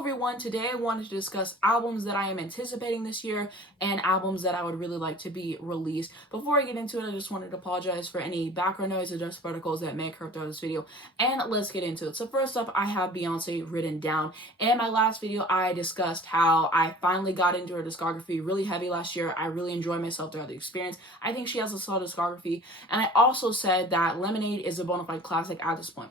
everyone, today I wanted to discuss albums that I am anticipating this year and albums that I would really like to be released. Before I get into it, I just wanted to apologize for any background noise or dust particles that may occur throughout this video, and let's get into it. So first up, I have Beyoncé written down. In my last video, I discussed how I finally got into her discography really heavy last year. I really enjoyed myself throughout the experience. I think she has a solid discography, and I also said that Lemonade is a bona fide classic at this point.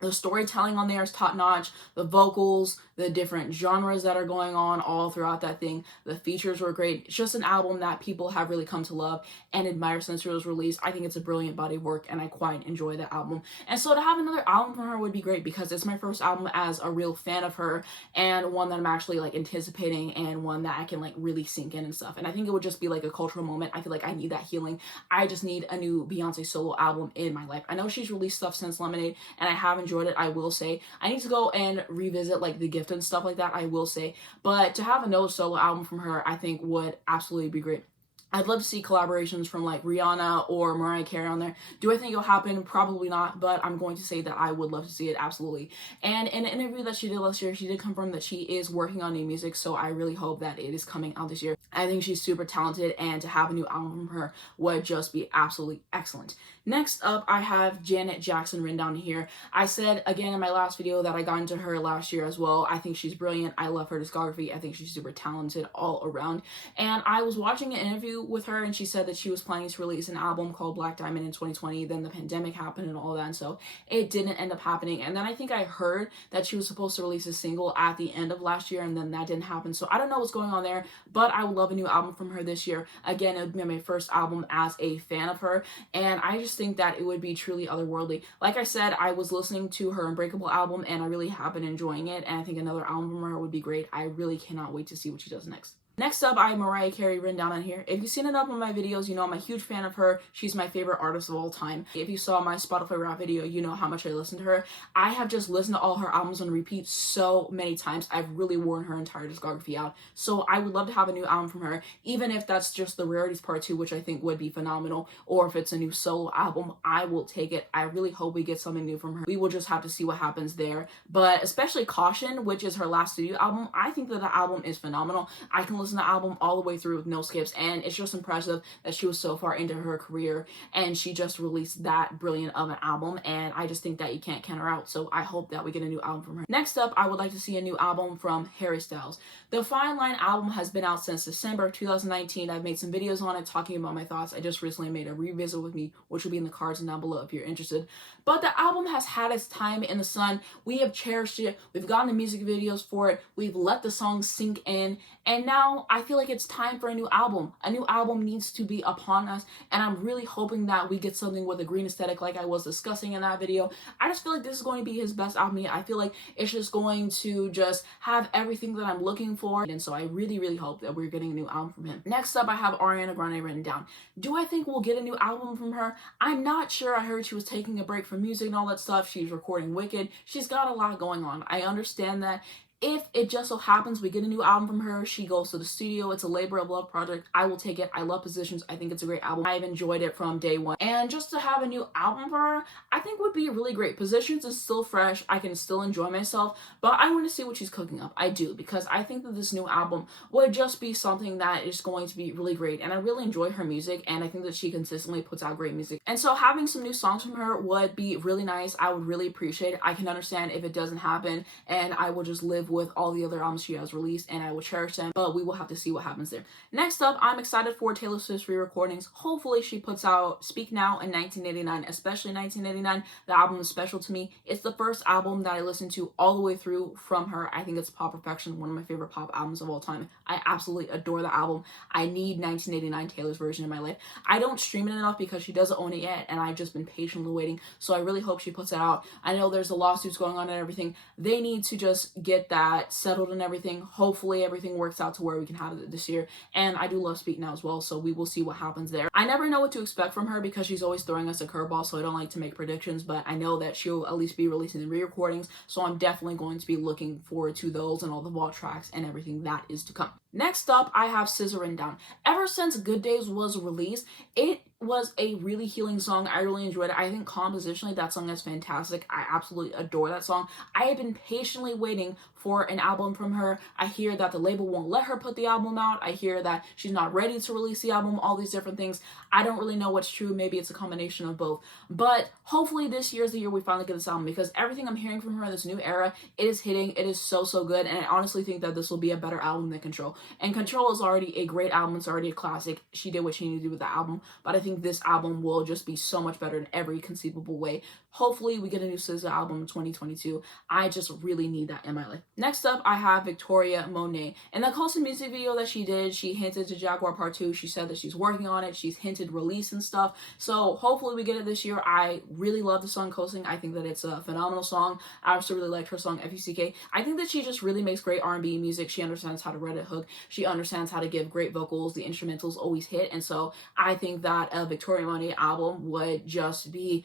The storytelling on there is top notch. The vocals, the different genres that are going on all throughout that thing. The features were great. It's just an album that people have really come to love and admire since it was released. I think it's a brilliant body of work and I quite enjoy that album. And so to have another album from her would be great because it's my first album as a real fan of her and one that I'm actually anticipating and one that I can really sink in and stuff. And I think it would just be a cultural moment. I feel like I need that healing. I just need a new Beyoncé solo album in my life. I know she's released stuff since Lemonade and I haven't enjoyed it, I will say. I need to go and revisit The Gift and stuff like that, I will say. But to have another solo album from her, I think would absolutely be great. I'd love to see collaborations from Rihanna or Mariah Carey on there. Do I think it'll happen? Probably not, but I'm going to say that I would love to see it, absolutely. And in an interview that she did last year, she did confirm that she is working on new music, so I really hope that it is coming out this year. I think she's super talented, and to have a new album from her would just be absolutely excellent. Next up, I have Janet Jackson written down here. I said again in my last video that I got into her last year as well. I think she's brilliant. I love her discography. I think she's super talented all around. And I was watching an interview with her and she said that she was planning to release an album called Black Diamond in 2020. Then the pandemic happened and all that, and so it didn't end up happening. And then I think I heard that she was supposed to release a single at the end of last year and then that didn't happen. So I don't know what's going on there, but I would love a new album from her this year. Again, it would be my first album as a fan of her, and I just think that it would be truly otherworldly. Like I said, I was listening to her Unbreakable album and I really have been enjoying it, and I think another album from her would be great. I really cannot wait to see what she does next. Next up, I have Mariah Carey written down on here. If you've seen enough of my videos, you know I'm a huge fan of her. She's my favorite artist of all time. If you saw my Spotify rap video, you know how much I listen to her. I have just listened to all her albums on repeat so many times. I've really worn her entire discography out. So I would love to have a new album from her, even if that's just the Rarities Part 2, which I think would be phenomenal, or if it's a new solo album, I will take it. I really hope we get something new from her. We will just have to see what happens there. But especially Caution, which is her last studio album, I think that the album is phenomenal. I can listen to the album all the way through with no skips, and it's just impressive that she was so far into her career and she just released that brilliant of an album, and I just think that you can't count her out. So I hope that we get a new album from her. Next up, I would like to see a new album from Harry Styles. The Fine Line album has been out since December of 2019. I've made some videos on it talking about my thoughts. I just recently made a revisit with me, which will be in the cards down below if you're interested. But the album has had its time in the sun. We have cherished it. We've gotten the music videos for it. We've let the songs sink in, and now I feel like it's time for a new album. A new album needs to be upon us, and I'm really hoping that we get something with a green aesthetic like I was discussing in that video. I just feel like this is going to be his best album yet. I feel like it's just going to just have everything that I'm looking for, and so I really, really hope that we're getting a new album from him. Next up, I have Ariana Grande written down. Do I think we'll get a new album from her? I'm not sure. I heard she was taking a break from music and all that stuff. She's recording Wicked. She's got a lot going on. I understand that. If it just so happens we get a new album from her, she goes to the studio, it's a labor of love project, I will take it. I love Positions. I think it's a great album. I've enjoyed it from day one. And just to have a new album for her, I think would be really great. Positions is still fresh. I can still enjoy myself, but I want to see what she's cooking up. I do, because I think that this new album would just be something that is going to be really great. And I really enjoy her music, and I think that she consistently puts out great music. And so having some new songs from her would be really nice. I would really appreciate it. I can understand if it doesn't happen, and I will just live with all the other albums she has released, and I will cherish them, but we will have to see what happens there. Next up, I'm excited for Taylor Swift's re-recordings. Hopefully she puts out Speak Now in 1989, especially 1989. The album is special to me. It's the first album that I listened to all the way through from her. I think it's pop perfection, one of my favorite pop albums of all time. I absolutely adore the album. I need 1989 Taylor's version in my life. I don't stream it enough because she doesn't own it yet, and I've just been patiently waiting, so I really hope she puts it out. I know there's a lawsuits going on and everything. They need to just get that settled and everything. Hopefully everything works out to where we can have it this year, and I do love Speak Now as well, so we will see what happens there. I never know what to expect from her because she's always throwing us a curveball, so I don't like to make predictions, but I know that she'll at least be releasing the re-recordings, so I'm definitely going to be looking forward to those and all the vault tracks and everything that is to come. Next up, I have SZA written down. Ever since Good Days was released, it was a really healing song. I really enjoyed it. I think compositionally that song is fantastic. I absolutely adore that song. I have been patiently waiting for an album from her. I hear that the label won't let her put the album out. I hear that she's not ready to release the album, all these different things. I don't really know what's true. Maybe it's a combination of both. But hopefully this year is the year we finally get this album, because everything I'm hearing from her in this new era, it is hitting. It is so, so good. And I honestly think that this will be a better album than Control. And Control is already a great album. It's already a classic. She did what she needed to do with the album. But I think this album will just be so much better in every conceivable way. Hopefully we get a new SZA album in 2022. I just really need that in my life. Next up, I have Victoria Monet. In the Clarkson music video that she did, she hinted to Jaguar Part 2. She said that she's working on it. She's hinted release and stuff. So hopefully we get it this year. I really love the song Coasting. I think that it's a phenomenal song. I also really liked her song FUCK. I think that she just really makes great R&B music. She understands how to write a hook. She understands how to give great vocals. The instrumentals always hit. And so I think that a Victoria Monet album would just be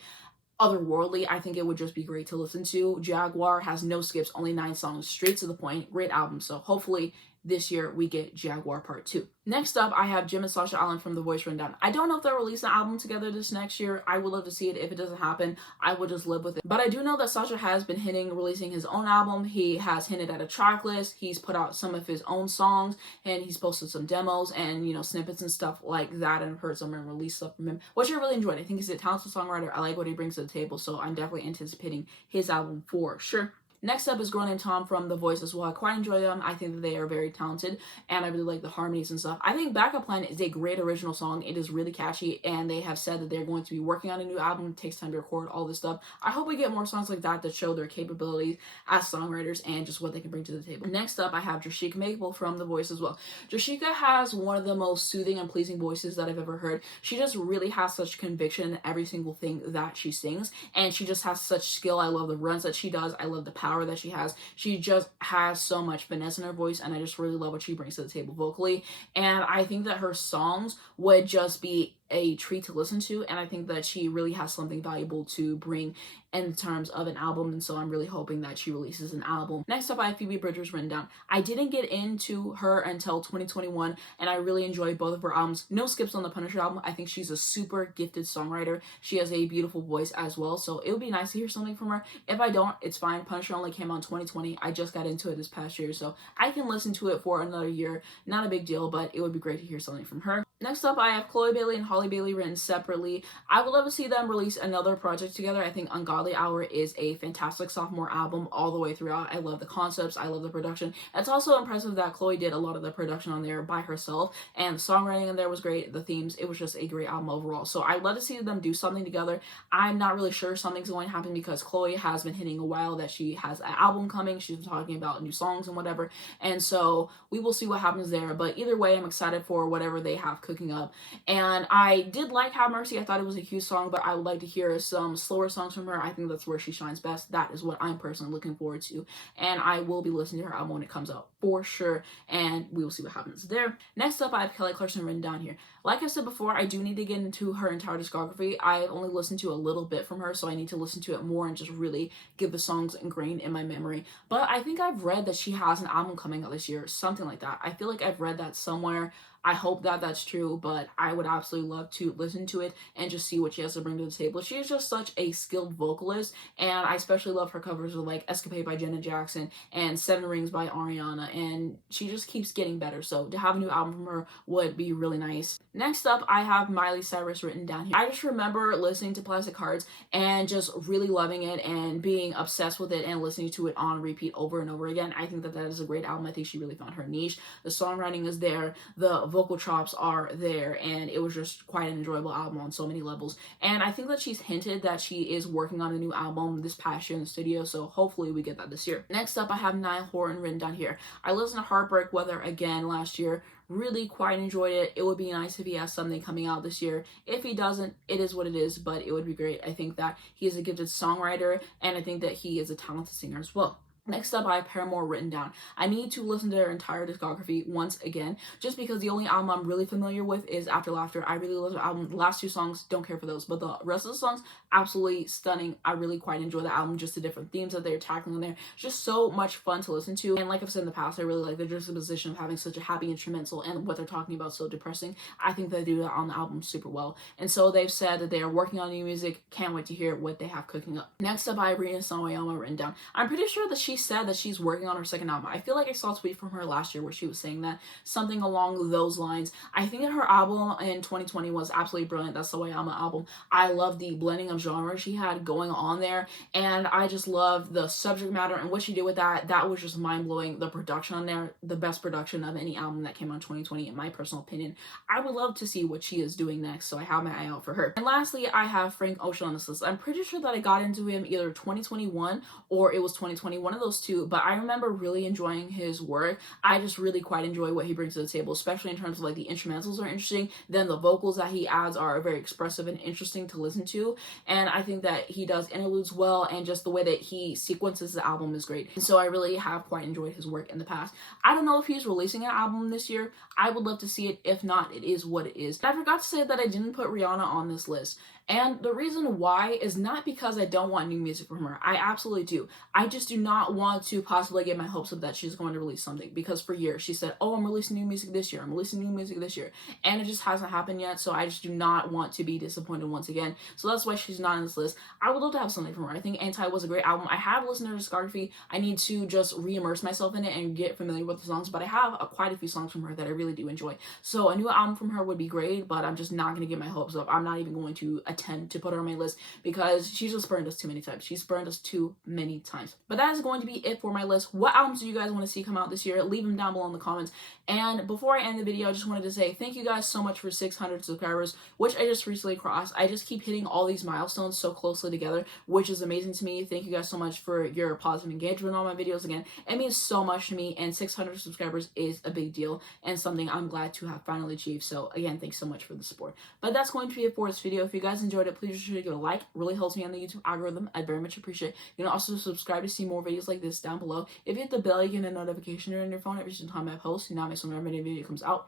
otherworldly. I think it would just be great to listen to. Jaguar has no skips, only 9 songs, straight to the point. Great album. So hopefully this year we get Jaguar Part 2. Next up, I have Jim and Sasha Allen from The Voice Rundown. I don't know if they'll release an album together this next year. I would love to see it. If it doesn't happen, I will just live with it. But I do know that Sasha has been hinting releasing his own album. He has hinted at a track list. He's put out some of his own songs, and he's posted some demos and, you know, snippets and stuff like that, and I've heard some release stuff from him, which I really enjoyed. I think he's a talented songwriter. I like what he brings to the table, so I'm definitely anticipating his album for sure. Next up is Girl Named Tom from The Voice as well. I quite enjoy them. I think that they are very talented, and I really like the harmonies and stuff. I think Backup Plan is a great original song. It is really catchy, and they have said that they're going to be working on a new album. It takes time to record all this stuff. I hope we get more songs like that that show their capabilities as songwriters and just what they can bring to the table. Next up, I have Jershika Maple from The Voice as well. Jershika has one of the most soothing and pleasing voices that I've ever heard. She just really has such conviction in every single thing that she sings, and she just has such skill. I love the runs that she does. I love the power that she has. She just has so much finesse in her voice, and I just really love what she brings to the table vocally. And I think that her songs would just be a treat to listen to, and I think that she really has something valuable to bring in terms of an album, and so I'm really hoping that she releases an album. Next up, I have Phoebe Bridgers written down. I didn't get into her until 2021, and I really enjoyed both of her albums. No skips on the Punisher album. I think she's a super gifted songwriter. She has a beautiful voice as well, so it would be nice to hear something from her. If I don't, it's fine. Punisher only came out in 2020. I just got into it this past year, so I can listen to it for another year. Not a big deal, but it would be great to hear something from her. Next up, I have Chloe Bailey and Holly Bailey written separately. I would love to see them release another project together. I think Ungodly Hour is a fantastic sophomore album all the way throughout. I love the concepts. I love the production. It's also impressive that Chloe did a lot of the production on there by herself, and the songwriting in there was great. The themes, it was just a great album overall. So I'd love to see them do something together. I'm not really sure something's going to happen, because Chloe has been hinting a while that she has an album coming. She's been talking about new songs and whatever. And so we will see what happens there. But either way, I'm excited for whatever they have cooking up. And I did like Have Mercy. I thought it was a cute song, but I would like to hear some slower songs from her. I think that's where she shines best. That is what I'm personally looking forward to, and I will be listening to her album when it comes out for sure, and we will see what happens there. Next up, I have Kelly Clarkson written down here. Like I said before, I do need to get into her entire discography. I've only listened to a little bit from her, so I need to listen to it more and just really get the songs ingrained in my memory. But I think I've read that she has an album coming out this year, something like that. I feel like I've read that somewhere. I hope that that's true, but I would absolutely love to listen to it and just see what she has to bring to the table. She is just such a skilled vocalist, and I especially love her covers of like Escapade by Janet Jackson and Seven Rings by Ariana, and she just keeps getting better. So to have a new album from her would be really nice. Next up, I have Miley Cyrus written down here. I just remember listening to Plastic Hearts and just really loving it and being obsessed with it and listening to it on repeat over and over again. I think that that is a great album. I think she really found her niche. The songwriting is there. The vocal chops are there, and it was just quite an enjoyable album on so many levels. And I think that she's hinted that she is working on a new album this past year in the studio, so hopefully we get that this year. Next up, I have Niall Horan written down here. I listened to Heartbreak Weather again last year. Really quite enjoyed it. It would be nice if he has something coming out this year. If he doesn't, it is what it is, but it would be great. I think that he is a gifted songwriter, and I think that he is a talented singer as well. Next up, I have Paramore written down. I need to listen to their entire discography once again, just because the only album I'm really familiar with is After Laughter. I really love the album. The last two songs, don't care for those, but the rest of the songs, absolutely stunning. I really quite enjoy the album, just the different themes that they're tackling in there. It's just so much fun to listen to. And like I've said in the past, I really like the juxtaposition of having such a happy instrumental and what they're talking about so depressing. I think they do that on the album super well. And so they've said that they are working on new music. Can't wait to hear what they have cooking up. Next up, I have Rina Sawayama written down. I'm pretty sure that she said that she's working on her second album. I feel like I saw a tweet from her last year where she was saying that, something along those lines. I think that her album in 2020 was absolutely brilliant. That's the Sawayama album. I love the blending of genres she had going on there, and I just love the subject matter and what she did with that. That was just mind-blowing. The production on there, the best production of any album that came out in 2020 in my personal opinion. I would love to see what she is doing next, so I have my eye out for her. And lastly, I have Frank Ocean on this list. I'm pretty sure that I got into him either 2021 or it was 2020, one of those two, but I remember really enjoying his work. I just really quite enjoy what he brings to the table, especially in terms of like the instrumentals are interesting, then the vocals that he adds are very expressive and interesting to listen to, and I think that he does interludes well, and just the way that he sequences the album is great. And so I really have quite enjoyed his work in the past. I don't know if he's releasing an album this year. I would love to see it. If not, it is what it is. I forgot to say that I didn't put Rihanna on this list. And the reason why is not because I don't want new music from her. I absolutely do. I just do not want to possibly get my hopes up that she's going to release something, because for years she said, oh, I'm releasing new music this year. I'm releasing new music this year. And it just hasn't happened yet. So I just do not want to be disappointed once again. So that's why she's not on this list. I would love to have something from her. I think Anti was a great album. I have listened to her discography. I need to just re-immerse myself in it and get familiar with the songs. But I have quite a few songs from her that I really do enjoy. So a new album from her would be great, but I'm just not going to get my hopes up. I'm not even going to attempt to put her on my list because she's just burned us too many times. She's burned us too many times. But that is going to be it for my list. What albums do you guys want to see come out this year? Leave them down below in the comments. And before I end the video, I just wanted to say thank you guys so much for 600 subscribers, which I just recently crossed. I just keep hitting all these milestones so closely together, which is amazing to me. Thank you guys so much for your positive engagement on my videos. Again, it means so much to me, and 600 subscribers is a big deal and something I'm glad to have finally achieved. So again, thanks so much for the support. But that's going to be it for this video. If you guys enjoyed it, please be sure to give it a like. It really helps me on the YouTube algorithm. I'd very much appreciate it. You can also subscribe to see more videos like this down below. If you hit the bell, you get a notification on your phone every single time I post. You know, I make some every video comes out.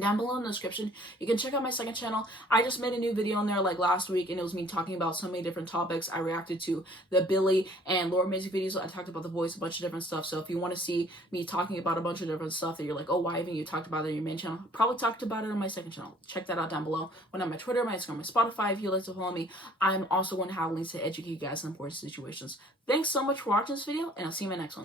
Down below in the description, you can check out my second channel. I just made a new video on there like last week, and it was me talking about so many different topics. I reacted to the Billy and Laura music videos. I talked about The Voice, a bunch of different stuff. So if you want to see me talking about a bunch of different stuff that you're like, oh, why haven't you talked about it on your main channel? Probably talked about it on my second channel. Check that out down below. When I'm on my Twitter, my Instagram, my Spotify, if you'd like to follow me, I'm also going to have links to educate you guys on important situations. Thanks so much for watching this video, and I'll see you in my next one.